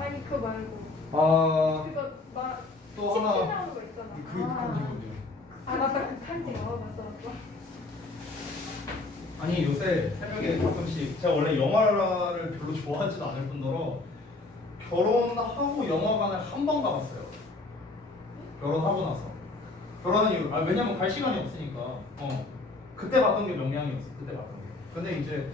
아니 그거 말고 아, 그거 또 칩 하나 나오는 거 있잖아. 그 극한직업이요. 아 맞다 극한직. 맞다. 아니 요새 새벽에 가끔씩 제가 원래 영화를 별로 좋아하지는 않을 뿐더러 결혼하고 영화관을 한 번 가봤어요. 결혼하고 나서. 결혼한 이유 왜냐면 갈 시간이 없으니까. 그때 봤던 게 명량이었어. 그때 봤던 게. 근데 이제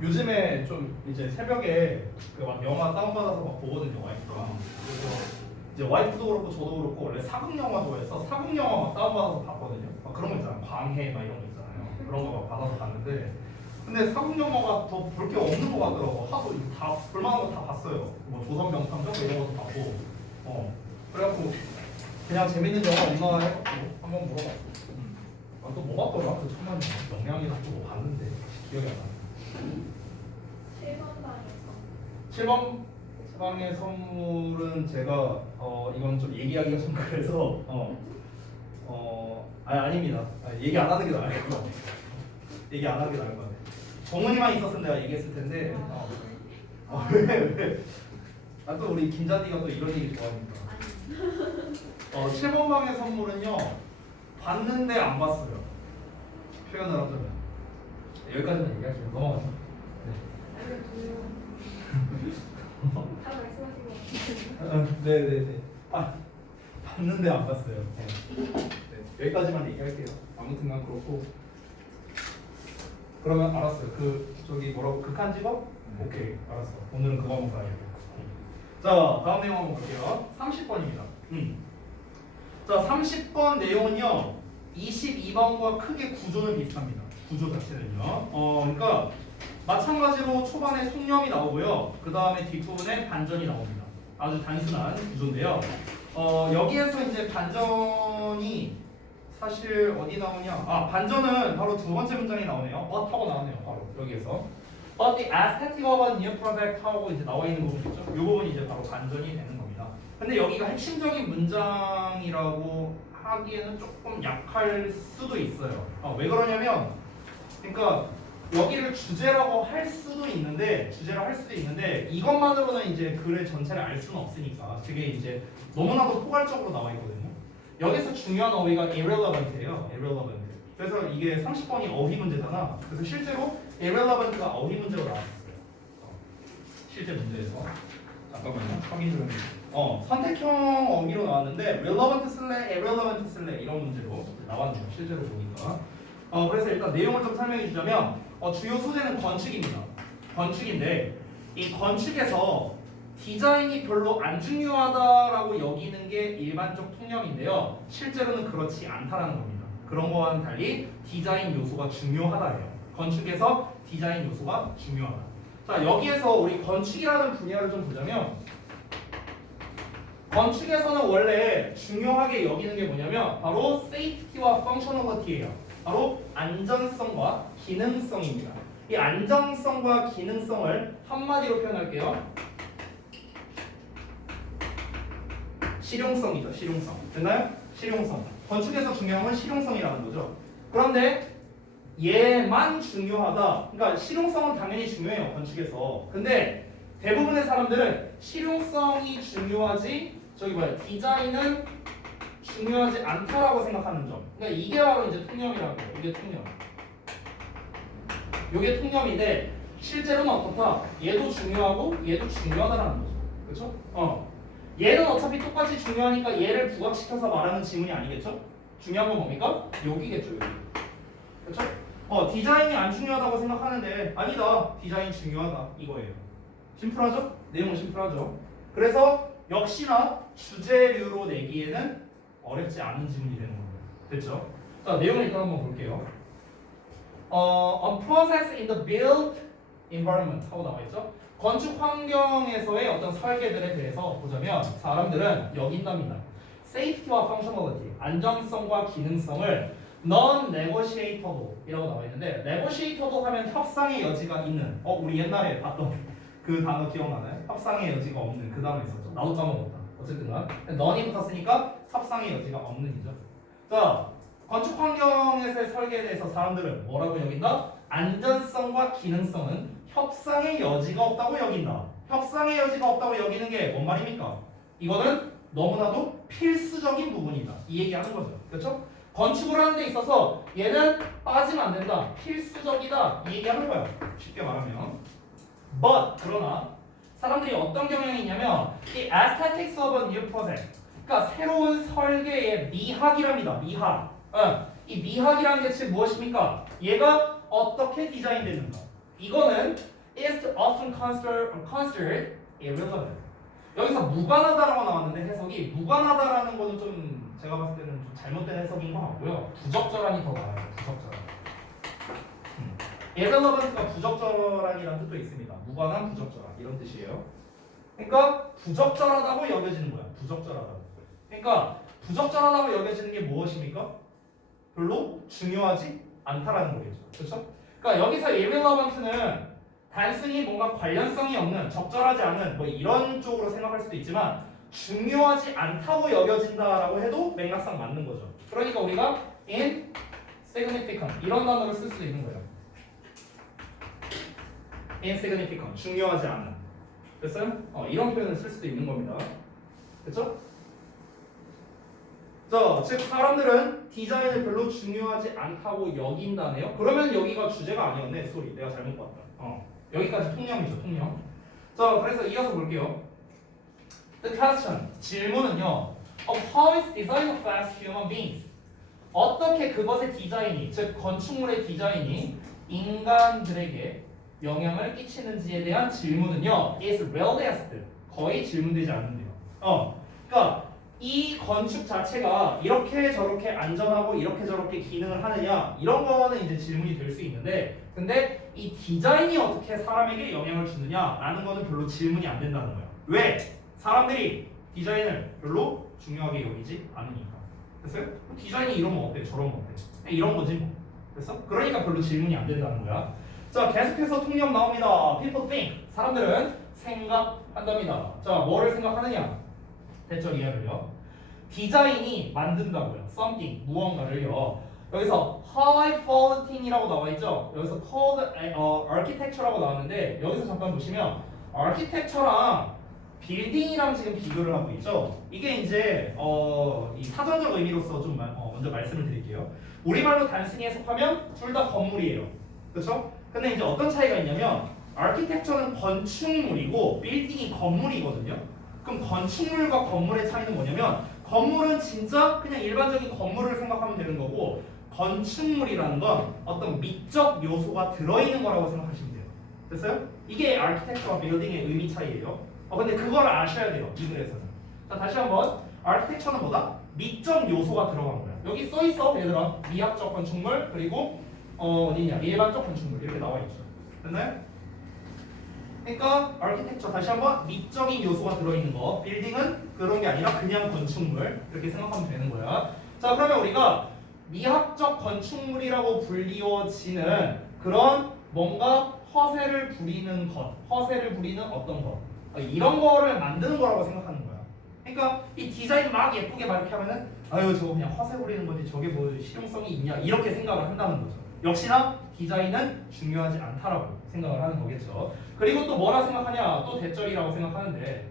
요즘에 좀 이제 새벽에 그 막 영화 다운받아서 막 보거든요, 와이프랑. 그래서 이제 와이프도 그렇고 저도 그렇고 원래 사극 영화 좋아해서 사극 영화 막 다운받아서 봤거든요. 막 그런 거 있잖아요. 광해 막 이런 거 있잖아요. 그런 거 막 받아서 봤는데 근데 사극 영화가 더 볼 게 없는 것 같더라고. 하도 다 볼만한 거 다 봤어요. 뭐 조선명탐정 이런 것도 봤고. 그래갖고 그냥 재밌는 영화 없나 해갖고 한번 물어봤어. 또 뭐 봤더라? 그 천만 명량이랑 또뭐 봤는데 기억이 안 나. 7번 방에서 7번 방의 선물은 제가 이건 좀 얘기하기가 좀 그래서 아닙니다. 얘기 안 하는 게 나을 것 같아요. 얘기 안 하는 게 나을 것 같아요. 정은이만 있었으면 내가 얘기했을 텐데 왜? 또 우리 김자디가 또 이런 얘기 좋아하니까. 7번 방의 선물은요 봤는데 안 봤어요. 표현을 하자면 여기까지만 얘기할게요. 넘어가죠. 다 말씀하신 거 같아요. 네네네. 봤는데 안 봤어요. 네. 여기까지만 얘기할게요. 아무튼간 그렇고. 그러면 알았어요. 저기 뭐라고 극한 직업? 오케이 알았어. 오늘은 그거 한번 봐야겠다. 자 다음 내용 한번 볼게요. 30번입니다. 자 30번 내용은요 22번과 크게 구조는 비슷합니다. 구조 자체는요. 그러니까 마찬가지로 초반에 속념이 나오고요. 그 다음에 뒷부분에 반전이 나옵니다. 아주 단순한 구조인데요. 여기에서 이제 반전이 사실 어디 나오냐? 반전은 바로 두 번째 문장이 나오네요. but 하고 나오네요. 바로 여기에서. But the aesthetic of a new product 하고 이제 나와 있는 부분이죠. 이 부분이 이제 바로 반전이 되는 겁니다. 근데 여기가 핵심적인 문장이라고 하기에는 조금 약할 수도 있어요. 왜 그러냐면, 그러니까 여기를 주제라고 할 수도 있는데, 이것만으로는 이제 글의 전체를 알 수는 없으니까. 그게 이제 너무나도 포괄적으로 나와 있거든요. 여기서 중요한 어휘가 irrelevant예요. irrelevant. 그래서 이게 30번이 어휘 문제잖아. 그래서 실제로 irrelevant가 어휘 문제로 나왔어요. 실제 문제에서. 잠깐만요. 확인 좀 해볼게요. 선택형 어휘로 나왔는데 relevant 쓸래, irrelevant 쓸래 이런 문제로 나왔네요. 실제로 보니까. 그래서 일단 내용을 좀 설명해 주자면 주요 소재는 건축입니다. 건축인데 이 건축에서 디자인이 별로 안 중요하다라고 여기는 게 일반적 통념인데요. 실제로는 그렇지 않다라는 겁니다. 그런 거와는 달리 디자인 요소가 중요하다예요. 건축에서 디자인 요소가 중요하다. 자, 여기에서 우리 건축이라는 분야를 좀 보자면 건축에서는 원래 중요하게 여기는 게 뭐냐면 바로 safety와 functionality예요. 바로 안전성과 기능성입니다. 이 안정성과 기능성을 한마디로 표현할게요. 실용성이죠. 실용성. 됐나요? 실용성. 건축에서 중요한 건 실용성이라는 거죠. 그런데 얘만 중요하다. 그러니까 실용성은 당연히 중요해요. 건축에서. 근데 대부분의 사람들은 실용성이 중요하지 디자인은 중요하지 않다라고 생각하는 점. 그러니까 이게 바로 이제 통념이라고 해요. 이게 통념. 이게 통념인데 실제로는 어떻다? 얘도 중요하고 얘도 중요하다라는 거죠. 그렇죠? 얘는 어차피 똑같이 중요하니까 얘를 부각시켜서 말하는 지문이 아니겠죠? 중요한 건 뭡니까? 여기겠죠, 여기. 그렇죠? 디자인이 안 중요하다고 생각하는데 아니다. 디자인 중요하다. 이거예요. 심플하죠? 내용은 심플하죠? 그래서 역시나 주제류로 내기에는 어렵지 않은 지문이 되는 겁니다. 됐죠? 자, 내용을 일단 한번 볼게요. On process in the built environment 하고 나와 있죠? 건축 환경에서의 어떤 설계들에 대해서 보자면 사람들은 여긴답니다. Safety와 functionality, 안정성과 기능성을 non-negotiable 이라고 나와 있는데 negotiable 하면 협상의 여지가 있는 우리 옛날에 봤던 그 단어 기억나나요? 협상의 여지가 없는 그 단어 있었죠? 나도 까먹었다. 어쨌든 non이 붙었으니까 협상의 여지가 없는이죠. 자, 건축 환경에서의 설계에 대해서 사람들은 뭐라고 여긴다? 안전성과 기능성은 협상의 여지가 없다고 여긴다. 협상의 여지가 없다고 여기는 게 뭔 말입니까? 이거는 너무나도 필수적인 부분이다. 이 얘기하는 거죠. 그렇죠? 건축을 하는 데 있어서 얘는 빠지면 안 된다. 필수적이다. 이 얘기하는 거야. 쉽게 말하면. But 그러나 사람들이 어떤 경향이 있냐면 이 aesthetics of a new project, 그러니까 새로운 설계의 미학이랍니다. 미학. 이 미학이라는 게 즉 무엇입니까? 얘가 어떻게 디자인되는가? 이거는 is often considered irrelevant. 여기서 무관하다라고 나왔는데 해석이 무관하다라는 거는 좀 제가 봤을 때는 좀 잘못된 해석인 것 같고요. 부적절한이 더 나아요. 부적절한. irrelevant가 부적절한이라는 뜻도 있습니다. 무관한, 부적절한 이런 뜻이에요. 그러니까 부적절하다고 여겨지는 거야. 부적절하다고. 그러니까 부적절하다고 여겨지는 게 무엇입니까? 별로 중요하지 않다라는 거겠죠. 그렇죠? 그러니까 여기서 irrelevant는 단순히 뭔가 관련성이 없는, 적절하지 않은 뭐 이런 쪽으로 생각할 수도 있지만 중요하지 않다고 여겨진다라고 해도 맥락상 맞는 거죠. 그러니까 우리가 insignificant 이런 단어를 쓸 수도 있는 거예요. insignificant 중요하지 않은. 됐어요? 이런 표현을 쓸 수도 있는 겁니다. 됐죠? 자, 즉 사람들은 디자인을 별로 중요하지 않다고 여긴다네요. 그러면 여기가 주제가 아니었네. 소리 내가 잘못 봤다. 여기까지 통념이죠. 통념. 자, 그래서 이어서 볼게요. The question, 질문은요, of how is design affects human beings? 어떻게 그것의 디자인이, 즉 건축물의 디자인이 인간들에게 영향을 끼치는지에 대한 질문은요, is rarely asked. 거의 질문되지 않는데요. 그러니까 이 건축 자체가 이렇게 저렇게 안전하고 이렇게 저렇게 기능을 하느냐 이런 거는 이제 질문이 될 수 있는데, 근데 이 디자인이 어떻게 사람에게 영향을 주느냐라는 거는 별로 질문이 안 된다는 거예요. 왜? 사람들이 디자인을 별로 중요하게 여기지 않으니까. 됐어요? 디자인이 이러면 어때? 저러면 어때? 이런 거지 뭐. 됐어? 그러니까 별로 질문이 안 된다는 거야. 자, 계속해서 통념 나옵니다. People think. 사람들은 생각한답니다. 자, 뭐를 생각하느냐? 대적 이해를요. 디자인이 만든다고요. something, 무언가를요. 여기서 high quality이라고 나와 있죠. 여기서 called architecture라고 나왔는데 여기서 잠깐 보시면 architecture랑 빌딩이랑 지금 비교를 하고 있죠. 이게 이제 이 사전적 의미로서 좀 먼저 말씀을 드릴게요. 우리말로 단순히 해석하면 둘 다 건물이에요. 그렇죠? 근데 이제 어떤 차이가 있냐면 architecture는 건축물이고 빌딩이 건물이거든요. 그럼 건축물과 건물의 차이는 뭐냐면 건물은 진짜 그냥 일반적인 건물을 생각하면 되는 거고 건축물이라는 건 어떤 미적 요소가 들어있는 거라고 생각하시면 돼요. 됐어요? 이게 architecture와 빌딩의 의미 차이예요. 근데 그걸 아셔야 돼요. 이 글에서는. 자, 다시 한번 architecture는 뭐다? 미적 요소가 들어간 거야. 여기 써 있어, 얘들아. 미학적 건축물 그리고 어디냐? 일반적 건축물 이렇게 나와 있죠. 됐나요? 그러니까 architecture 다시 한번 미적인 요소가 들어있는 거. 빌딩은 그런 게 아니라 그냥 건축물 이렇게 생각하면 되는 거야. 자, 그러면 우리가 미학적 건축물이라고 불리워지는 그런 뭔가 허세를 부리는 것, 허세를 부리는 어떤 것, 이런 거를 만드는 거라고 생각하는 거야. 그러니까 이 디자인 막 예쁘게 막 이렇게 하면은 아유 저거 그냥 허세 부리는 거지 저게 뭐 실용성이 있냐 이렇게 생각을 한다는 거죠. 역시나 디자인은 중요하지 않다라고 생각을 하는 거겠죠. 그리고 또 뭐라 생각하냐? 또 대절이라고 생각하는데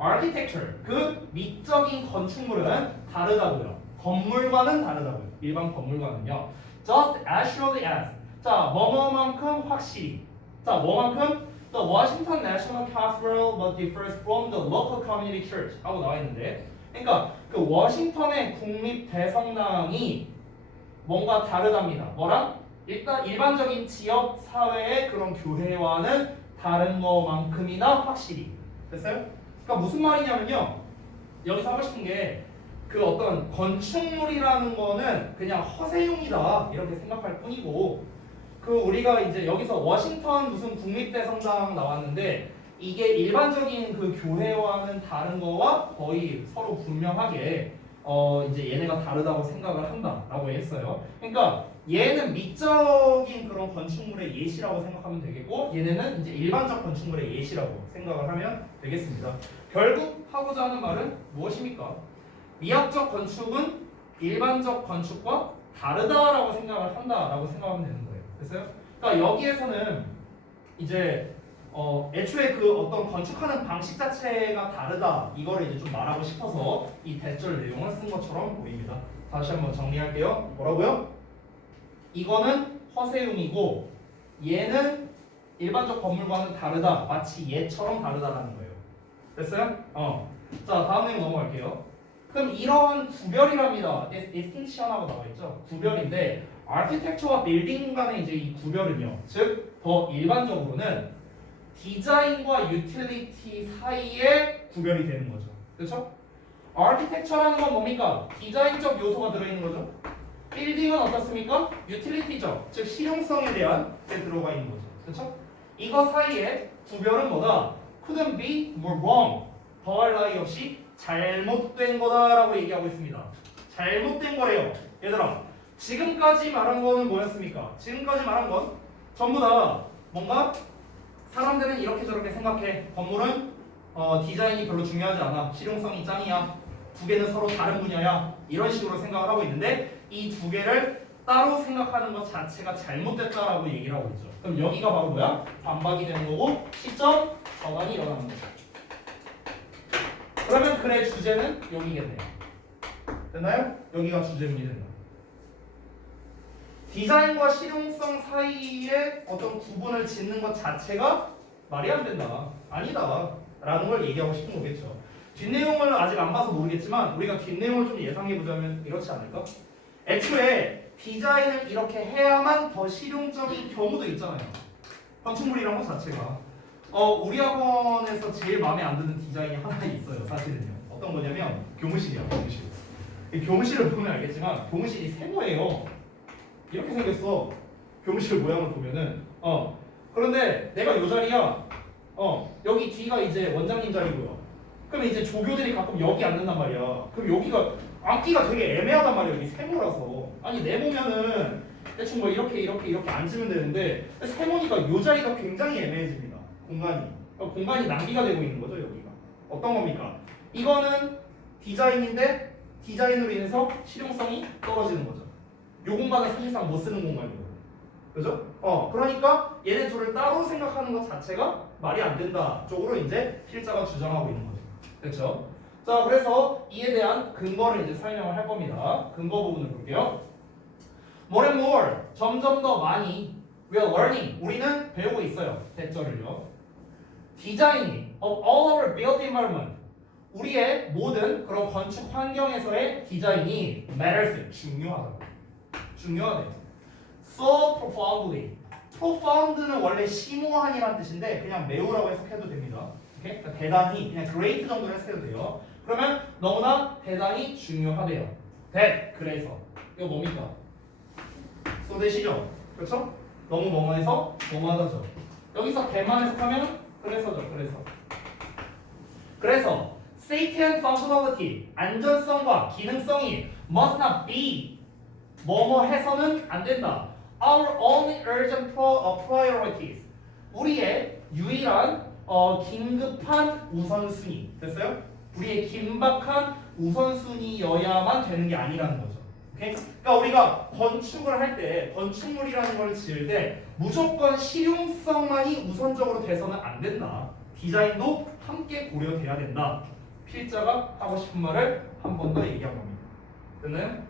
architecture, 그 미적인 건축물은 다르다고요. 건물과는 다르다고요. 일반 건물과는요. Just as surely as. 자, 뭐뭐만큼 확실히. 자, 뭐만큼? The Washington National Cathedral but differs from the local community church 하고 나와 있는데, 그러니까 그 워싱턴의 국립 대성당이 뭔가 다르답니다. 뭐랑? 일단 일반적인 지역 사회의 그런 교회와는 다른 것만큼이나 확실히. 됐어요? 그러니까 무슨 말이냐면요. 여기서 하고 싶은 게 그 어떤 건축물이라는 거는 그냥 허세용이다 이렇게 생각할 뿐이고, 그 우리가 이제 여기서 워싱턴 무슨 국립대성당 나왔는데 이게 일반적인 그 교회와는 다른 거와 거의 서로 분명하게 이제 얘네가 다르다고 생각을 한다라고 했어요. 그러니까 얘는 미적인 그런 건축물의 예시라고 생각하면 되겠고 얘네는 이제 일반적 건축물의 예시라고 생각을 하면 되겠습니다. 결국 하고자 하는 말은 무엇입니까? 미학적 건축은 일반적 건축과 다르다라고 생각을 한다라고 생각하면 되는 거예요. 됐어요? 그러니까 여기에서는 이제 애초에 그 어떤 건축하는 방식 자체가 다르다 이거를 이제 좀 말하고 싶어서 이 대절 내용을 쓴 것처럼 보입니다. 다시 한번 정리할게요. 뭐라고요? 이거는 허세용이고 얘는 일반적 건물과는 다르다. 마치 얘처럼 다르다라는 거예요. 됐어요? 자 다음 내용 넘어갈게요. 그럼 이런 구별이랍니다. distinction하고 나와 있죠. 구별인데 아키텍처와 빌딩 간의 이제 이 구별은요. 즉 더 일반적으로는 디자인과 유틸리티 사이에 구별이 되는 거죠. 그렇죠? 아키텍처라는 건 뭡니까? 디자인적 요소가 들어있는 거죠. 빌딩은 어떻습니까? 유틸리티적, 즉 실용성에 대한 게 들어가 있는 거죠. 그렇죠? 이거 사이에 구별은 뭐다? couldn't be more wrong. 더할 나위 없이 잘못된 거다라고 얘기하고 있습니다. 잘못된 거래요. 얘들아, 지금까지 말한 거는 뭐였습니까? 지금까지 말한 건 전부 다 뭔가 사람들은 이렇게 저렇게 생각해. 건물은 디자인이 별로 중요하지 않아. 실용성이 짱이야. 두 개는 서로 다른 분야야. 이런 식으로 생각을 하고 있는데 이 두 개를 따로 생각하는 것 자체가 잘못됐다라고 얘기를 하고 있죠. 그럼 여기가 바로 뭐야? 반박이 되는 거고 시점 전환이 일어나는 거죠. 그러면 글의 주제는 여기겠네요. 됐나요? 여기가 주제문이 된다. 디자인과 실용성 사이에 어떤 구분을 짓는 것 자체가 말이 안 된다. 아니다. 라는 걸 얘기하고 싶은 거겠죠. 뒷내용을 아직 안 봐서 모르겠지만 우리가 뒷내용을 좀 예상해보자면 이렇지 않을까? 애초에 디자인을 이렇게 해야만 더 실용적인 경우도 있잖아요. 건축물이란 것 자체가. 우리 학원에서 제일 마음에 안 드는 디자인이 하나 있어요. 사실은요. 어떤 거냐면 교무실이야. 교무실. 이 교무실을 보면 알겠지만 교무실이 세모예요. 이렇게 생겼어. 교무실 모양을 보면은 그런데 내가 요 자리야. 여기 뒤가 이제 원장님 자리고요. 그러면 이제 조교들이 가끔 여기 앉는단 말이야. 그럼 여기가 앉기가 되게 애매하단 말이야. 여기 세모라서. 아니 내모면은 대충 뭐 이렇게 앉으면 되는데 세모니까 요 자리가 굉장히 애매해집니다. 공간이 낭비가 되고 있는 거죠. 여기가 어떤 겁니까? 이거는 디자인인데 디자인으로 인해서 실용성이 떨어지는 거죠. 요 공간은 사실상 못 쓰는 공간이거든요. 그죠? 그러니까 얘네 둘을 따로 생각하는 것 자체가 말이 안 된다 쪽으로 이제 필자가 주장하고 있는 거죠. 됐죠? 자, 그래서 이에 대한 근거를 이제 설명을 할 겁니다. 근거 부분을 볼게요. More and more, 점점 더 많이 we are learning, 우리는 배우고 있어요. 대절을요. Designing of all our built environment, 우리의 모든 그런 건축 환경에서의 디자인이 matters, 중요하대. So profoundly. profound는 원래 심오한이라는 뜻인데 그냥 매우라고 해석해도 됩니다. 오케이? 그러니까 대단히 그냥 great 정도로 해석해도 돼요. 그러면 너무나 대단히 중요하대요. that 그래서 이거 뭡니까? so that이죠. 그렇죠? 너무 뭐뭐해서 뭐뭐하다죠. 여기서 that만 해석하면 그래서 safety and functionality 안전성과 기능성이 must not be 뭐뭐 해서는 안 된다. Our only urgent priorities. 우리의 유일한 긴급한 우선순위. 됐어요? 우리의 긴박한 우선순위여야만 되는 게 아니라는 거죠. 오케이? 그러니까 우리가 건축을 할 때 건축물이라는 걸 지을 때 무조건 실용성만이 우선적으로 돼서는 안 된다. 디자인도 함께 고려돼야 된다. 필자가 하고 싶은 말을 한 번 더 얘기한 겁니다. 됐나요?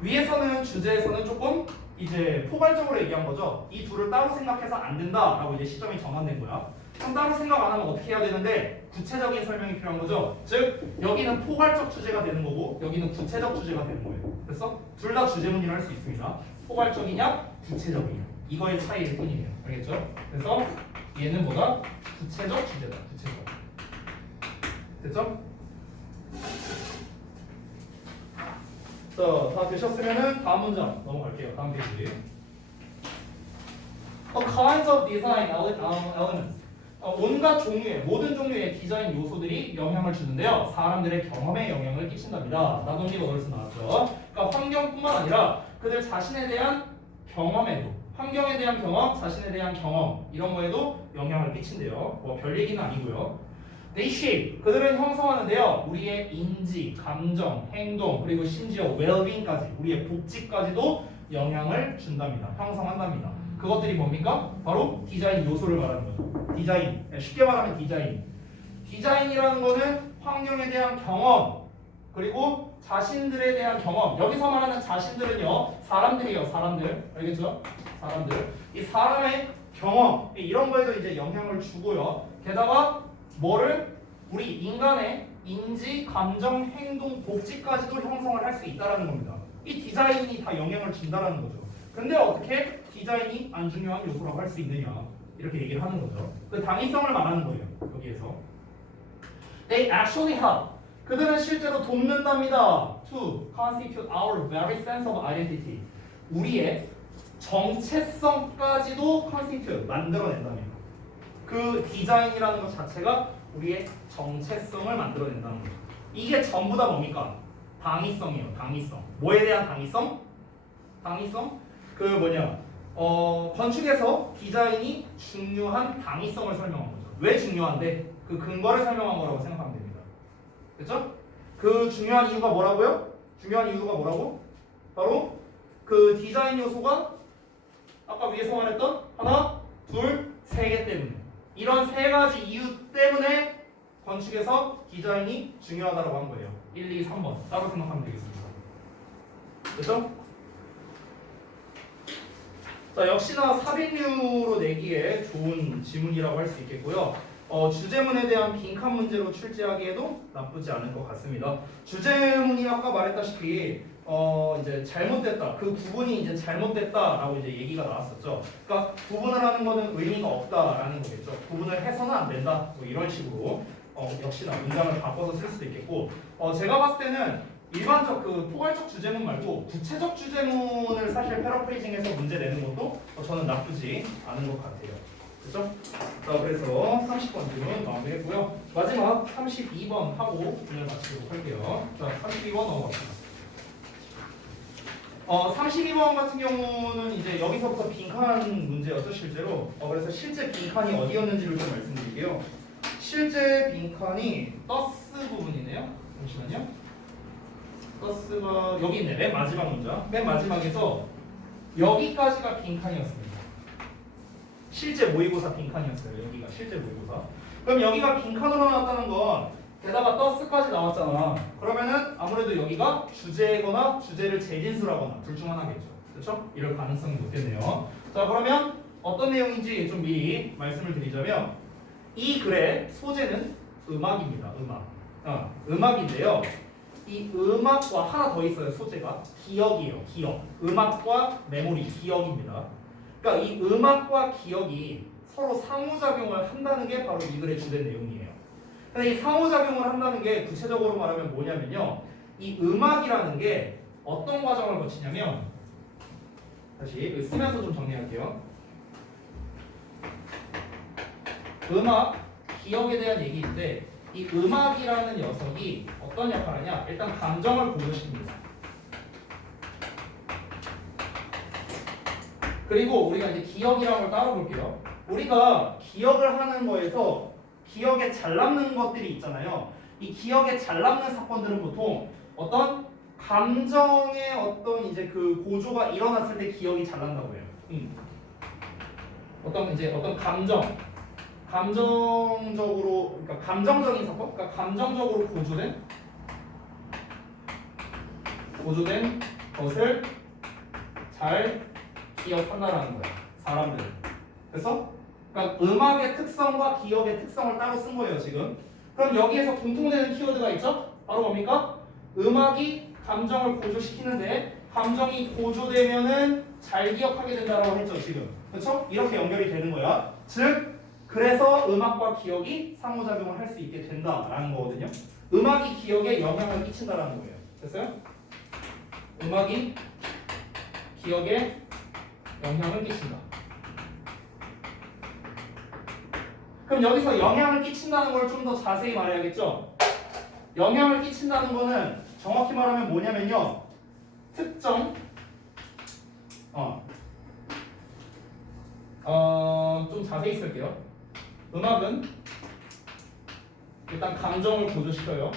위에서는 주제에서는 조금 이제 포괄적으로 얘기한 거죠. 이 둘을 따로 생각해서 안 된다라고 이제 시점이 정한된 거야. 그럼 따로 생각 안 하면 어떻게 해야 되는데 구체적인 설명이 필요한 거죠. 즉 여기는 포괄적 주제가 되는 거고 여기는 구체적 주제가 되는 거예요. 됐어? 둘 다 주제문이라 할 수 있습니다. 포괄적이냐 구체적이냐 이거의 차이일 뿐이에요. 알겠죠? 그래서 얘는 뭐다? 구체적 주제다. 구체적. 됐죠? 자, 다 되셨으면은 다음 문장 넘어갈게요. 다음 페이지. A kinds of design elements. 온갖 종류의 모든 종류의 디자인 요소들이 영향을 주는데요. 사람들의 경험에 영향을 끼친답니다. 나동리 버널스 나왔죠. 그러니까 환경뿐만 아니라 그들 자신에 대한 경험에도 환경에 대한 경험, 자신에 대한 경험 이런 거에도 영향을 끼친대요. 뭐 별 얘기는 아니고요. They shape, 그들은 형성하는데요. 우리의 인지, 감정, 행동, 그리고 심지어 well-being까지, 우리의 복지까지도 영향을 준답니다. 형성한답니다. 그것들이 뭡니까? 바로 디자인 요소를 말하는 거죠. 디자인. 쉽게 말하면 디자인. 디자인이라는 거는 환경에 대한 경험 그리고 자신들에 대한 경험. 여기서 말하는 자신들은요 사람들이에요. 사람들. 알겠죠? 사람들. 이 사람의 경험 이런 거에도 이제 영향을 주고요. 게다가 뭐를 우리 인간의 인지, 감정, 행동, 복지까지도 형성을 할 수 있다라는 겁니다. 이 디자인이 다 영향을 준다라는 거죠. 근데 어떻게 디자인이 안 중요한 요소라고 할 수 있느냐 이렇게 얘기를 하는 거죠. 그 당위성을 말하는 거예요. 여기에서 They actually help. 그들은 실제로 돕는답니다. To constitute our very sense of identity. 우리의 정체성까지도 constitute 만들어낸답니다. 그 디자인이라는 것 자체가 우리의 정체성을 만들어낸다는 거죠. 이게 전부 다 뭡니까? 당위성이에요. 당위성. 뭐에 대한 당위성? 당위성? 그 뭐냐? 건축에서 디자인이 중요한 당위성을 설명한 거죠. 왜 중요한데? 그 근거를 설명한 거라고 생각하면 됩니다. 그렇죠? 그 중요한 이유가 뭐라고요? 중요한 이유가 뭐라고? 바로 그 디자인 요소가 아까 위에서 말했던 하나, 둘, 세 개 때문에 이런 세 가지 이유 때문에 건축에서 디자인이 중요하다고 한 거예요. 1, 2, 3번 따로 생각하면 되겠습니다. 그렇죠? 자, 역시나 삽입류로 내기에 좋은 지문이라고 할 수 있겠고요. 주제문에 대한 빈칸 문제로 출제하기에도 나쁘지 않을 것 같습니다. 주제문이 아까 말했다시피 이제 잘못됐다. 그 구분이 이제 잘못됐다라고 이제 얘기가 나왔었죠. 그러니까 구분을 하는 거는 의미가 없다라는 거겠죠. 구분을 해서는 안 된다. 뭐 이런 식으로 역시나 문장을 바꿔서 쓸 수도 있겠고 제가 봤을 때는 일반적 그 포괄적 주제문 말고 구체적 주제문을 사실 패러프레이징해서 문제 내는 것도 저는 나쁘지 않은 것 같아요. 그렇죠? 자, 그래서 30번 질문 마무리했고요. 마지막 32번 하고 오늘 마치도록 할게요. 자, 32번 넘어갑시다. 32번 같은 경우는 이제 여기서부터 빈칸 문제였죠, 실제로. 그래서 실제 빈칸이 어디였는지를 좀 말씀드릴게요. 실제 빈칸이 더스 부분이네요. 잠시만요. 더스가 여기 있네. 맨 마지막 문장. 맨 마지막에서 여기까지가 빈칸이었습니다. 실제 모의고사 빈칸이었어요. 여기가 실제 모의고사. 그럼 여기가 빈칸으로 나왔다는 건 게다가 더스까지 나왔잖아. 그러면은 아무래도 여기가 주제거나 주제를 재진술하거나 둘 중 하나겠죠. 그렇죠? 이럴 가능성이 높겠네요. 자, 그러면 어떤 내용인지 좀 미리 말씀을 드리자면 이 글의 소재는 음악입니다. 음악. 음악인데요. 이 음악과 하나 더 있어요. 소재가 기억이에요. 기억. 음악과 메모리, 기억입니다. 그러니까 이 음악과 기억이 서로 상호작용을 한다는 게 바로 이 글의 주된 내용이에요. 근데 이 상호작용을 한다는 게 구체적으로 말하면 뭐냐면요. 이 음악이라는 게 어떤 과정을 거치냐면 다시 쓰면서 좀 정리할게요. 음악, 기억에 대한 얘기인데 이 음악이라는 녀석이 어떤 역할을 하냐? 일단 감정을 고조시킵니다. 그리고 우리가 이제 기억이라는 걸 따로 볼게요. 우리가 기억을 하는 거에서 기억에 잘 남는 것들이 있잖아요. 이 기억에 잘 남는 사건들은 보통 어떤 감정의 어떤 이제 그 고조가 일어났을 때 기억이 잘 난다고 해요. 어떤 감정적으로, 그러니까 감정적인 사건, 그러니까 감정적으로 고조된 것을 잘 기억한다라는 거예요. 사람들. 그래서 그러니까 음악의 특성과 기억의 특성을 따로 쓴 거예요, 지금. 그럼 여기에서 공통되는 키워드가 있죠? 바로 뭡니까? 음악이 감정을 고조시키는데 감정이 고조되면은 잘 기억하게 된다라고 했죠, 지금. 그렇죠? 이렇게 연결이 되는 거야. 즉 그래서 음악과 기억이 상호작용을 할 수 있게 된다라는 거거든요. 음악이 기억에 영향을 끼친다라는 거예요. 됐어요? 음악이 기억에 영향을 끼친다. 그럼 여기서 영향을 끼친다는 걸 좀 더 자세히 말해야겠죠? 영향을 끼친다는 거는 정확히 말하면 뭐냐면요. 특정 좀 자세히 쓸게요. 음악은 일단 감정을 고조시켜요.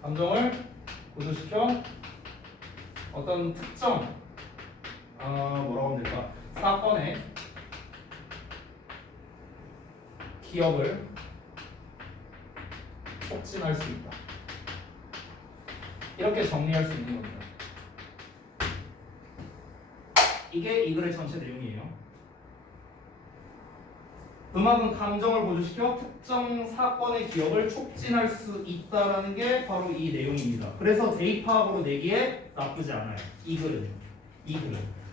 감정을 고조시켜 어떤 특정 뭐라고 하면 될까? 사건의 기억을 촉진할 수 있다. 이렇게 정리할 수 있는 겁니다. 이게 이 글의 전체 내용이에요. 음악은 감정을 고조시켜 특정 사건의 기억을 촉진할 수 있다는 게 바로 이 내용입니다. 그래서 대입학으로 내기에 나쁘지 않아요. 이 글은.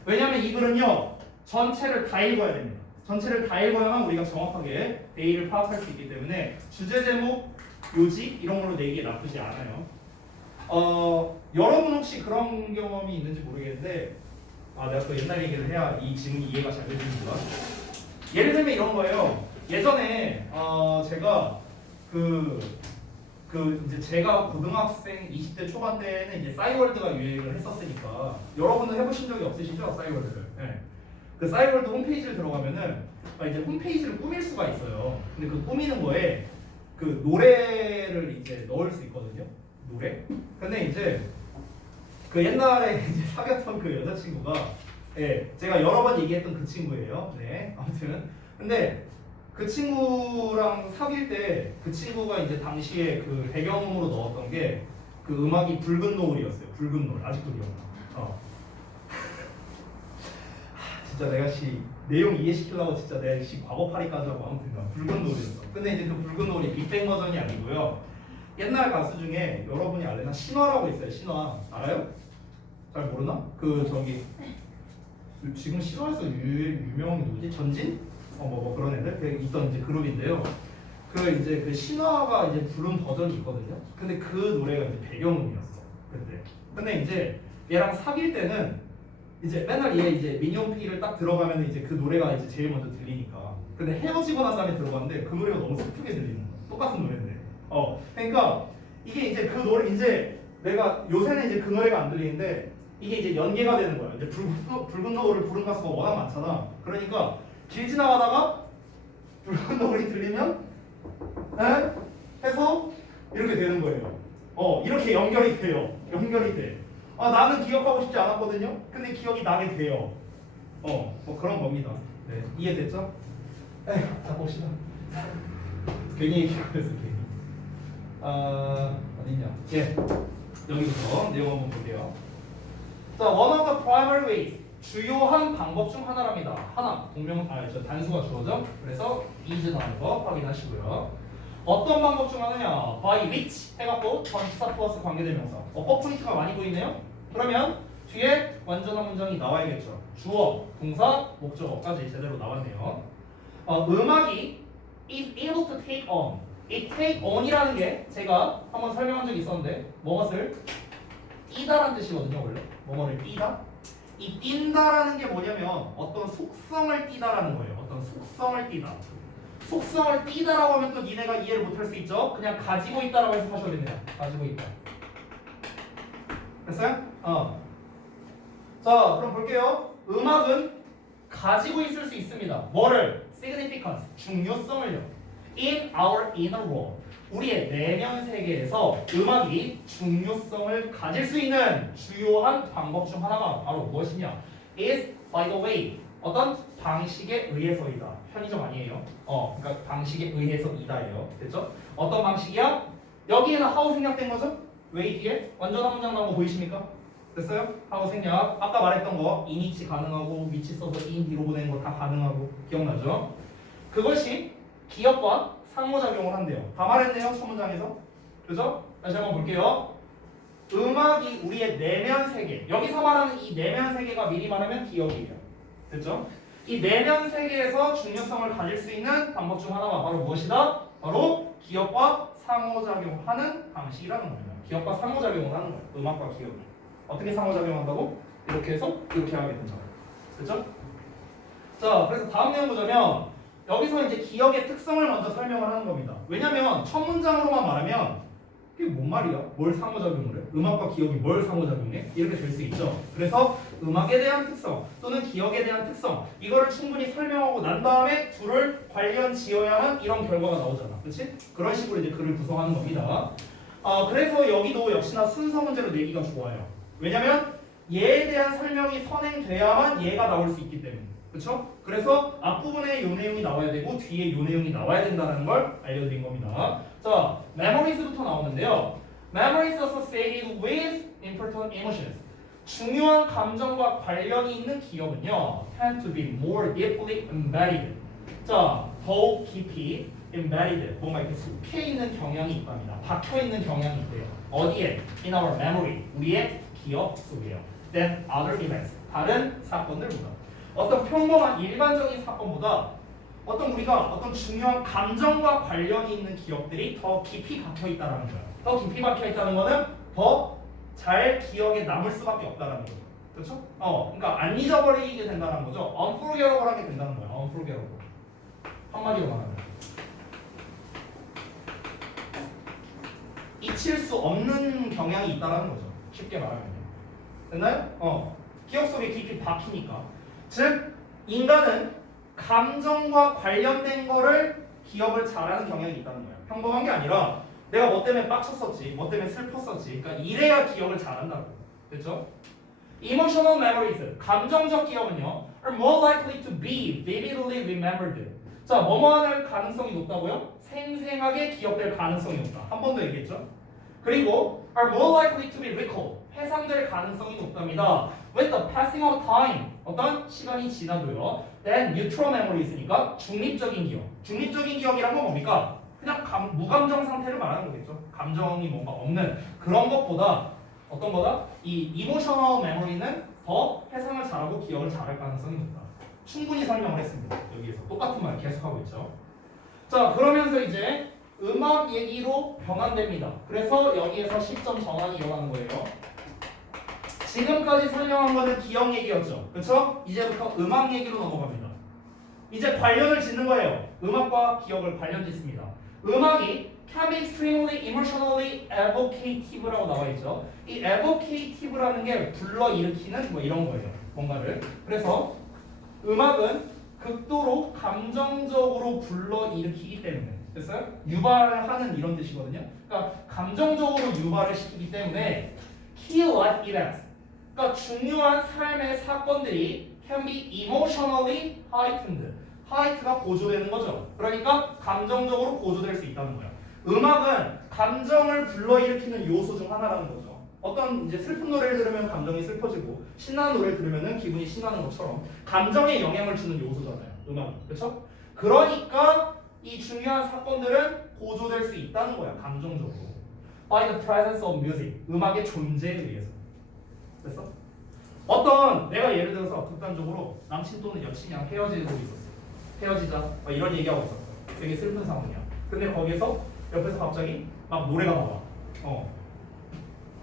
왜냐하면 이 글은요. 전체를 다 읽어야 됩니다. 전체를 다 읽어야만 우리가 정확하게 내용을 파악할 수 있기 때문에 주제 제목, 요지 이런 걸로 내기에 나쁘지 않아요. 여러분 혹시 그런 경험이 있는지 모르겠는데 내가 또 옛날 얘기를 해야 이 질문이 이해가 잘 되는구나. 예를 들면 이런 거예요. 예전에 제가 이제 제가 고등학생 20대 초반 때는 이제 싸이월드가 유행을 했었으니까 여러분은 해보신 적이 없으시죠? 싸이월드를. 네. 그 싸이월드 홈페이지를 들어가면은 이제 홈페이지를 꾸밀 수가 있어요. 근데 그 꾸미는 거에 그 노래를 이제 넣을 수 있거든요. 노래. 근데 이제 그 옛날에 이제 사귀었던 그 여자친구가 제가 여러 번 얘기했던 그 친구예요. 네. 아무튼 근데 그 친구랑 사귈 때 그 친구가 이제 당시에 그 배경음으로 넣었던 게 그 음악이 붉은 노을이었어요. 붉은 노을. 아직도 기억나. 진짜 내가 내용 이해시키려고 진짜 내가 과거파리까지 하고 아무튼 붉은 노을이었어. 근데 이제 그 붉은 노을이 빅뱅 버전이 아니고요. 옛날 가수 중에 여러분이 알려나 신화라고 있어요. 신화 알아요? 잘 모르나? 그 저기 지금 신화에서 유명한 게 누구지? 전진? 뭐 그런 애들 있던 이제 그룹인데요. 그 이제 그 신화가 이제 부른 버전이 있거든요. 근데 그 노래가 이제 배경음이었어 그때. 근데 이제 얘랑 사귈 때는 이제 맨날 얘 이제 미니홈피를 딱 들어가면 이제 그 노래가 이제 제일 먼저 들리니까. 근데 헤어지고 난 다음에 들어갔는데 그 노래가 너무 슬프게 들리는 거야. 똑같은 노래인데. 그러니까 이게 이제 그 노래 이제 내가 요새는 이제 그 노래가 안 들리는데 이게 이제 연계가 되는 거야. 이제 붉은 노을을 부른 가수가 워낙 많잖아. 그러니까 길 지나가다가 붉은 노을이 들리면 해서 이렇게 되는 거예요. 이렇게 연결이 돼요. 연결이 돼. 나는 기억하고 싶지 않았거든요. 근데 기억이 나게 돼요. 뭐 그런 겁니다. 네, 이해됐죠? 자 봅시다. 괜히 얘기하면서 괜히. 어딨냐? 예, 여기부터 내용 한번 볼게요. 자, one of the primary ways. 주요한 방법 중 하나랍니다. 하나, 저 단수가 주어져. 그래서 is 나오는 거 확인하시고요. 어떤 방법 중 하나냐? by which 해갖고 전치사 플러스 관계대명사. 포인트가 많이 보이네요. 그러면 뒤에 완전한 문장이 나와야겠죠. 주어, 동사, 목적어까지 제대로 나왔네요. 음악이 is able to take on. 이 take on이라는 게 제가 한번 설명한 적이 있었는데 무엇을 띄다라는 뜻이거든요. 원래 뭐뭐를 띄다. 이 띈다라는 게 뭐냐면 어떤 속성을 띄다라는 거예요. 어떤 속성을 띄다. 속성을 띄다라고 하면 또 니네가 이해를 못할 수 있죠. 그냥 가지고 있다라고 해서 하셔야 됩니다. 가지고 있다. 됐어요? 자, 그럼 볼게요. 음악은 가지고 있을 수 있습니다. 뭐를? significance, 중요성을요. in our inner world. 우리의 내면 세계에서 음악이 중요성을 가질 수 있는 주요한 방법 중 하나가 바로 무엇이냐? is by the way. 어떤 방식에 의해서이다. 편의점 아니에요. 그러니까 방식에 의해서이다예요. 됐죠? 어떤 방식이야? 여기에는 how 생략된 거죠? way 뒤에 완전한 문장 나온 거 보이십니까? 됐어요? how 생략. 아까 말했던 거 in이치 가능하고 위치 써서 in 뒤로 보내는 거 다 가능하고 기억나죠? 그것이 기억과 상호작용을 한대요. 다 말했네요. 첫 문장에서. 그죠? 다시 한번 볼게요. 음악이 우리의 내면 세계. 여기서 말하는 이 내면 세계가 미리 말하면 기억이에요. 됐죠? 이 내면 세계에서 중요성을 가질 수 있는 방법 중 하나가 바로 무엇이다? 바로 기억과 상호작용하는 방식이라는 겁니다. 기억과 상호작용을 하는 거예요. 음악과 기억이. 어떻게 상호작용한다고? 이렇게 해서 이렇게 하게 된다. 됐죠? 자, 그래서 다음 내용 보자면 여기서 이제 기억의 특성을 먼저 설명을 하는 겁니다. 왜냐면 첫 문장으로만 말하면 이게 뭔 말이야? 뭘 상호작용을 해? 음악과 기억이 뭘 상호작용해? 이렇게 될 수 있죠. 그래서 음악에 대한 특성 또는 기억에 대한 특성 이거를 충분히 설명하고 난 다음에 둘을 관련 지어야만 이런 결과가 나오잖아. 그렇지? 그런 식으로 이제 글을 구성하는 겁니다. 그래서 여기도 역시나 순서 문제로 내기가 좋아요. 왜냐면 얘에 대한 설명이 선행돼야만 얘가 나올 수 있기 때문에. 그렇죠? 그래서 앞부분에 이 내용이 나와야 되고 뒤에 이 내용이 나와야 된다는 걸 알려드린 겁니다. 자, memories부터 나오는데요. Memories associated with important emotions. 중요한 감정과 관련이 있는 기억은요, tend to be more deeply embedded. 자, 더욱 깊이 embedded, 뭔가 이렇게 속해 있는 경향이 있답니다. 박혀 있는 경향이 있대요. 어디에? In our memory, 우리의 기억 속에요. Than other events, 다른 사건들보다. 어떤 평범한 일반적인 사건보다 우리가 어떤 중요한 감정과 관련이 있는 기억들이 더 깊이 박혀 있다는 거예요. 더 깊이 박혀 있다는 거는 더 잘 기억에 남을 수밖에 없다는 거죠. 그렇죠? 그러니까 안 잊어버리게 된다는 거죠. unforgettable하게 된다는 거예요. unforgettable. 한마디로 말하면 잊힐 수 없는 경향이 있다는 거죠. 쉽게 말하면. 됐나요? 기억 속에 깊이 박히니까. 즉 인간은 감정과 관련된 거를 기억을 잘하는 경향이 있다는 거예요. 평범한 게 아니라 내가 뭐 때문에 빡쳤었지, 뭐 때문에 슬펐었지. 그러니까 이래야 기억을 잘한다고. 됐죠? Emotional memories, 감정적 기억은요, are more likely to be vividly remembered. 자, 뭐뭐 할 가능성이 높다고요? 생생하게 기억될 가능성이 높다. 한 번 더 얘기했죠? 그리고 are more likely to be recalled. 회상될 가능성이 높답니다. With the passing of time, 어떤 시간이 지나도요. Then neutral memoryis니까 중립적인 기억. 중립적인 기억이란 건 뭡니까? 그냥 무감정 상태를 말하는 거겠죠. 감정이 뭔가 없는 그런 것보다 어떤 거다? 이 emotional memory는 더 회상을 잘하고 기억을 잘할 가능성이 높다. 충분히 설명을 했습니다. 여기에서 똑같은 말 계속하고 있죠. 자, 그러면서 이제 음악 얘기로 변환됩니다. 그래서 여기에서 시점 전환이 일어나는 거예요. 지금까지 설명한 거는 기억 얘기였죠. 그렇죠? 이제부터 음악 얘기로 넘어갑니다. 이제 관련을 짓는 거예요. 음악과 기억을 관련 짓습니다. 음악이 can be extremely emotionally evocative라고 나와 있죠. 이 evocative라는 게 불러일으키는 뭐 이런 거예요. 뭔가를. 그래서 음악은 극도로 감정적으로 불러일으키기 때문에 됐어요? 유발하는 이런 뜻이거든요. 그러니까 감정적으로 유발을 시키기 때문에 key life events, 그러니까 중요한 삶의 사건들이 can be emotionally heightened. 하이트가 고조되는 거죠. 그러니까 감정적으로 고조될 수 있다는 거예요. 음악은 감정을 불러일으키는 요소 중 하나라는 거죠. 어떤 이제 슬픈 노래를 들으면 감정이 슬퍼지고 신나는 노래를 들으면 기분이 신나는 것처럼 감정에 영향을 주는 요소잖아요. 음악이. 그렇죠? 그러니까 이 중요한 사건들은 고조될 수 있다는 거야. 감정적으로. By the presence of music. 음악의 존재에 의해서. 됐어? 어떤 내가 예를 들어서 극단적으로 남친 또는 여친이랑 헤어지고 있었어. 헤어지자 이런 얘기하고 있었어. 되게 슬픈 상황이야. 근데 거기에서 옆에서 갑자기 막 노래가 나와.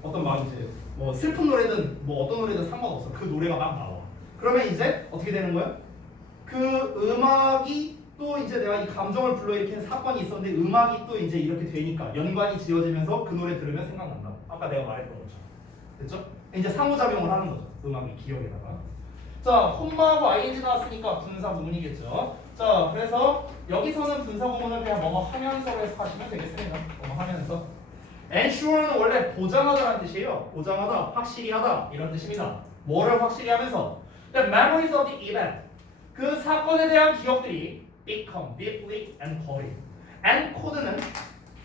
어떤 막 이제 뭐 슬픈 노래든 뭐 어떤 노래든 상관없어. 그 노래가 막 나와. 그러면 이제 어떻게 되는 거야? 그 음악이 또 이제 내가 이 감정을 불러일으키는 사건이 있었는데 음악이 또 이제 이렇게 되니까 연관이 지어지면서 그 노래 들으면 생각난다. 아까 내가 말했던 거죠. 됐죠? 이제 상호작용을 하는 거죠. 음악이 기억에다가. 자, 콤마하고 ing 나왔으니까 분사 구문이겠죠. 자, 그래서 여기서는 분사 구문을 그냥 뭐뭐 하면서 해석하시면 되겠습니다. 뭐뭐 하면서. ensure는 원래 보장하다라는 뜻이에요. 보장하다, 확실히 하다 이런 뜻입니다. 뭐를 확실히 하면서? The memories of the event. 그 사건에 대한 기억들이 become deeply encoded. encode는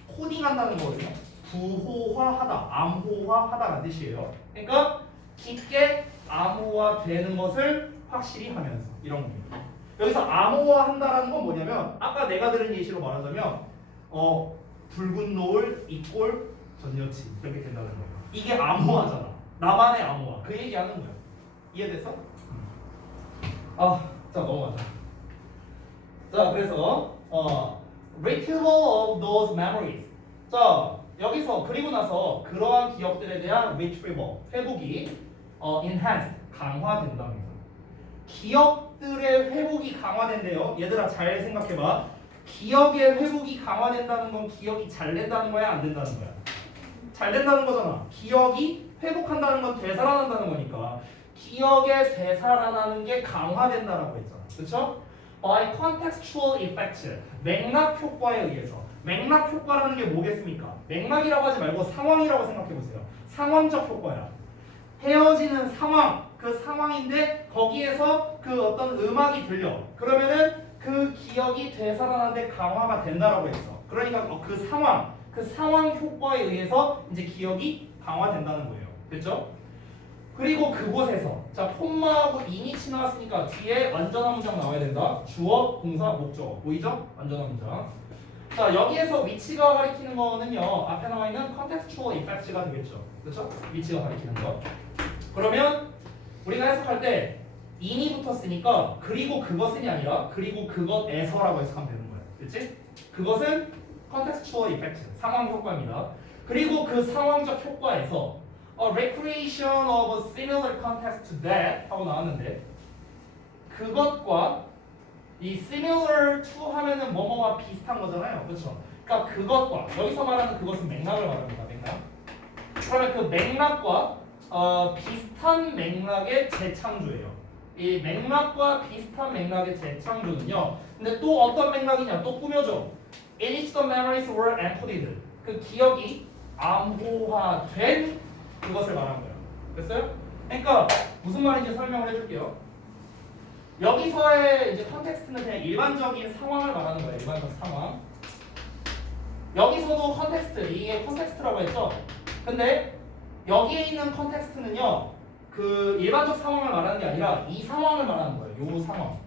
코딩한다는 거거든요. 부호화하다, 암호화하다라는 뜻이에요. 그러니까 깊게 암호화되는 것을 확실히 하면서 이런 겁니다. 여기서 암호화한다라는 건 뭐냐면 아까 내가 들은 예시로 말하자면 붉은 노을, 이꼴, 전 여친 이렇게 된다는 거예요. 이게 암호화잖아. 나만의 암호화. 그 얘기하는 거야. 이해됐어? 자 넘어가자. 자 그래서 retrieval of those memories. 자 여기서 그리고 나서 그러한 기억들에 대한 retrieval 회복이 enhanced 강화된답니다. 기억들의 회복이 강화된대요. 얘들아 잘 생각해봐. 기억의 회복이 강화된다는 건 기억이 잘 된다는 거야, 안 된다는 거야? 잘 된다는 거잖아. 기억이 회복한다는 건 되살아난다는 거니까 기억의 되살아나는 게 강화된다라고 했잖아. 그렇죠? By contextual effect, 맥락 효과에 의해서. 맥락 효과라는 게 뭐겠습니까? 맥락이라고 하지 말고 상황이라고 생각해 보세요. 상황적 효과야. 헤어지는 상황, 그 상황인데 거기에서 그 어떤 음악이 들려. 그러면은 그 기억이 되살아나는데 강화가 된다라고 했어. 그러니까 그 상황 효과에 의해서 이제 기억이 강화된다는 거예요. 됐죠? 그리고 그곳에서 자 콤마하고 이니치 나왔으니까 뒤에 완전한 문장 나와야 된다. 주어, 동사, 목적어 보이죠? 완전한 문장. 자 여기에서 위치가 가리키는 거는요 앞에 나와 있는 contextual effects가 되겠죠. 그렇죠? 위치가 가리키는 거. 그러면 우리가 해석할 때 in이 붙었으니까 그리고 그것은이 아니라 그리고 그것에서라고 해석하면 되는 거예요. 그렇지? 그것은 contextual effect 상황 효과입니다. 그리고 그 상황적 효과에서 a recreation of a similar context to that 하고 나왔는데 그것과 이 similar to 하면은 뭐뭐와 비슷한 거잖아요. 그렇죠? 그러니까 그것과 여기서 말하는 그것은 맥락을 말합니다. 맥락. 그러면 그 맥락과 비슷한 맥락의 재창조예요. 이 맥락과 비슷한 맥락의 재창조는요. 근데 또 어떤 맥락이냐? 또 꾸며줘. In which the memories were encoded. 그 기억이 암호화된 그것을 말하는 거예요. 됐어요? 그러니까 무슨 말인지 설명을 해줄게요. 여기서의 이제 컨텍스트는 그냥 일반적인 상황을 말하는 거예요. 일반적 상황. 여기서도 컨텍스트, 이게 컨텍스트라고 했죠. 근데 여기에 있는 컨텍스트는요, 그 일반적 상황을 말하는 게 아니라 이 상황을 말하는 거예요. 요 상황.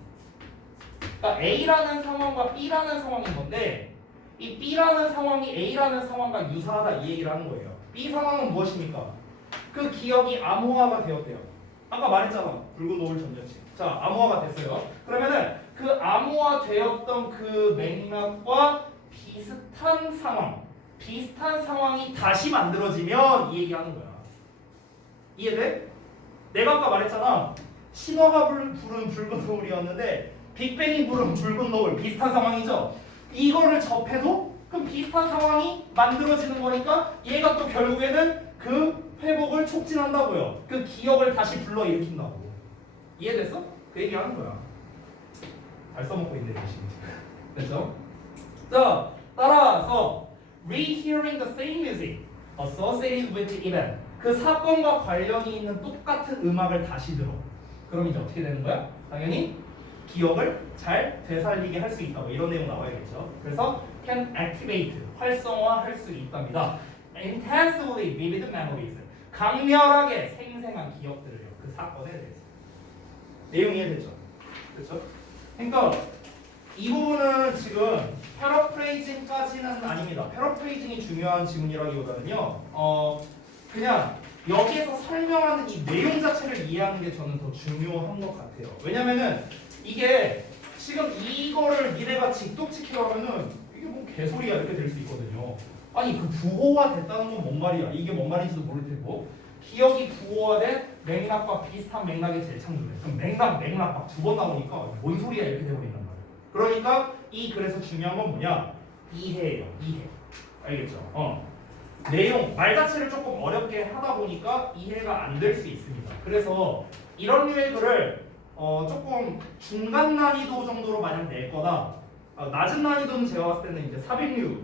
그러니까 A라는 상황과 B라는 상황인 건데, 이 B라는 상황이 A라는 상황과 유사하다 이 얘기를 하는 거예요. B 상황은 무엇입니까? 그 기억이 암호화가 되었대요. 아까 말했잖아. 붉은 노을 전전치. 자, 암호화가 됐어요. 그러면은 그 암호화되었던 그 맥락과 비슷한 상황이 다시 만들어지면 이 얘기하는 거야. 이해돼? 내가 아까 말했잖아. 신화가 부른 붉은 노을이었는데 빅뱅이 부른 붉은 노을 비슷한 상황이죠. 이거를 접해도 그럼 비슷한 상황이 만들어지는 거니까 얘가 또 결국에는 그 회복을 촉진한다고요. 그 기억을 다시 불러일으킨다고. 이해됐어? 그 얘기하는 거야. 잘 써먹고 있네 열심히. 됐죠? 자, 따라서 rehearing the same music associated with the event. 그 사건과 관련이 있는 똑같은 음악을 다시 들어. 그럼 이제 어떻게 되는 거야? 당연히 기억을 잘 되살리게 할 수 있다고 이런 내용 나와야겠죠. 그래서 can activate 활성화할 수 있답니다. intensively vivid memories 강렬하게 생생한 기억들을요. 그 사건에 대해서 내용 이해됐죠? 그렇죠? 그러니까 이 부분은 지금 패러프레이징까지는 아닙니다. 패러프레이징이 중요한 지문이라기보다는요. 그냥 여기에서 설명하는 이 내용 자체를 이해하는 게 저는 더 중요한 것 같아요. 왜냐면은 이게 지금 이거를 니네가 직독지키려면은 이게 뭐 개소리야 이렇게 될 수 있거든요. 아니 그 부호화 됐다는 건 뭔 말이야? 이게 뭔 말인지도 모를 테고 기억이 부호화된 맥락과 비슷한 맥락의 재창조래. 그럼 맥락 막 두 번 나오니까 뭔 소리야 이렇게 돼버린단 말이야. 그러니까 이 글에서 중요한 건 뭐냐? 이해예요. 이해. 알겠죠? 내용 말 자체를 조금 어렵게 하다 보니까 이해가 안 될 수 있습니다. 그래서 이런 류의 글을 조금 중간 난이도 정도로 만약 낼 거다. 낮은 난이도는 제가 봤을 때는 이제 400류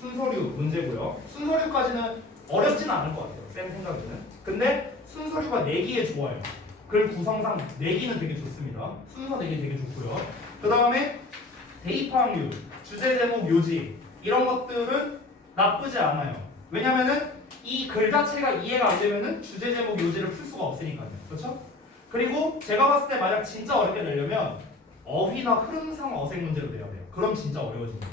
순서류 문제고요. 순서류까지는 어렵진 않을 것 같아요. 쌤 생각에는. 근데 순서류가 내기에 좋아요. 글 구성상 내기는 되게 좋습니다. 순서 내기 되게 좋고요. 그 다음에 대입항류, 주제 제목 요지 이런 것들은 나쁘지 않아요. 왜냐면은 이 글 자체가 이해가 안 되면은 주제 제목 요지를 풀 수가 없으니까요. 그렇죠? 그리고 제가 봤을 때 만약 진짜 어렵게 내려면 어휘나 흐름상 어색 문제로 내야 돼요. 그럼 진짜 어려워집니다.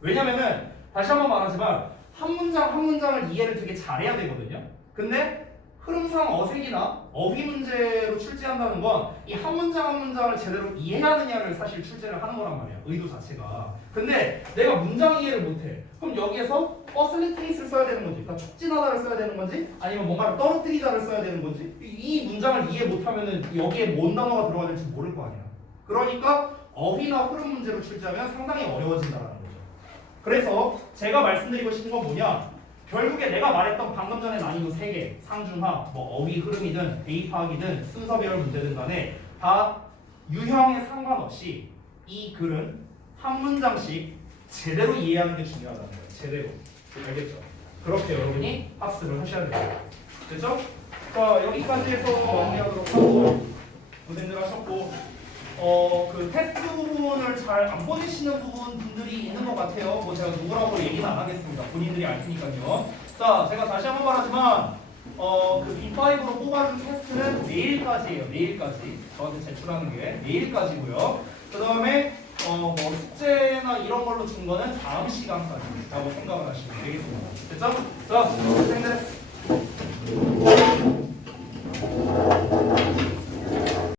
왜냐면은 다시 한번 말하지만 한 문장 한 문장을 이해를 되게 잘해야 되거든요. 근데 흐름상 어색이나 어휘 문제로 출제한다는 건 이 한 문장 한 문장을 제대로 이해하느냐를 사실 출제를 하는 거란 말이야. 의도 자체가. 근데 내가 문장 이해를 못해. 그럼 여기에서 facilitate를 써야 되는 건지, 그러니까 촉진하다를 써야 되는 건지, 아니면 뭔가를 떨어뜨리다를 써야 되는 건지 이 문장을 이해 못하면은 여기에 뭔 단어가 들어가야 될지 모를 거 아니야. 그러니까 어휘나 흐름 문제로 출제하면 상당히 어려워진다는 거죠. 그래서 제가 말씀드리고 싶은 건 뭐냐? 결국에 내가 말했던 방금 전에 난이도 3개 상중하, 뭐 어휘 흐름이든 대입하기든 순서별 문제든 간에 다 유형에 상관없이 이 글은 한 문장씩 제대로 이해하는 게 중요하다는 거예요. 제대로. 알겠죠? 그렇게 여러분이 학습을 하셔야 돼요. 됐죠? 자, 여기까지 해서 마무리하도록 하고 고생들 하셨고 그 테스트 부분을 잘 안 보내시는 분들이 있는 것 같아요. 뭐 제가 누구라고 얘기는 안 하겠습니다. 본인들이 알 테니까요. 자, 제가 다시 한번 말하지만 그 B5로 뽑아준 테스트는 내일까지예요. 내일까지 저한테 제출하는 게 내일까지고요. 그 다음에 뭐 숙제나 이런 걸로 준 거는 다음 시간까지라고 생각을 하시면 되겠습니다. 됐죠? 자, 고생들